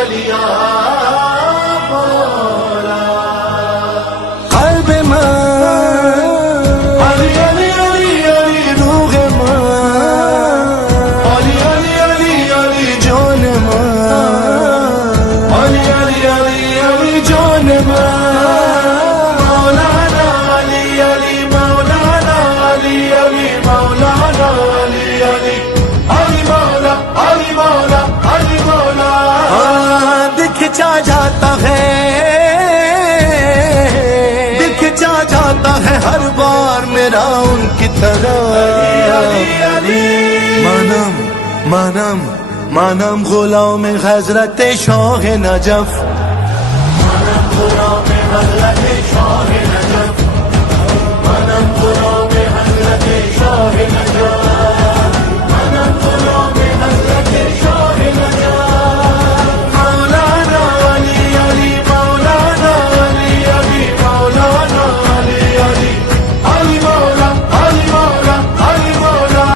अली या मौला। कल्ब में अली अली अली अली रूह में अली अली अली अली जोन में अली अली अली अली जोन मौलाना अली अली मौलाना अली अली मौलाना अली अली अली मौला अली मौला अली मौला। दिख जा जाता है, दिख जा जाता है हर बार मेरा उनकी तरह। मानम मानम मानम गुलाम में हजरत शाह नजफ, मानम गुलाम में हजरत शाह नजफ, मानम गुलाम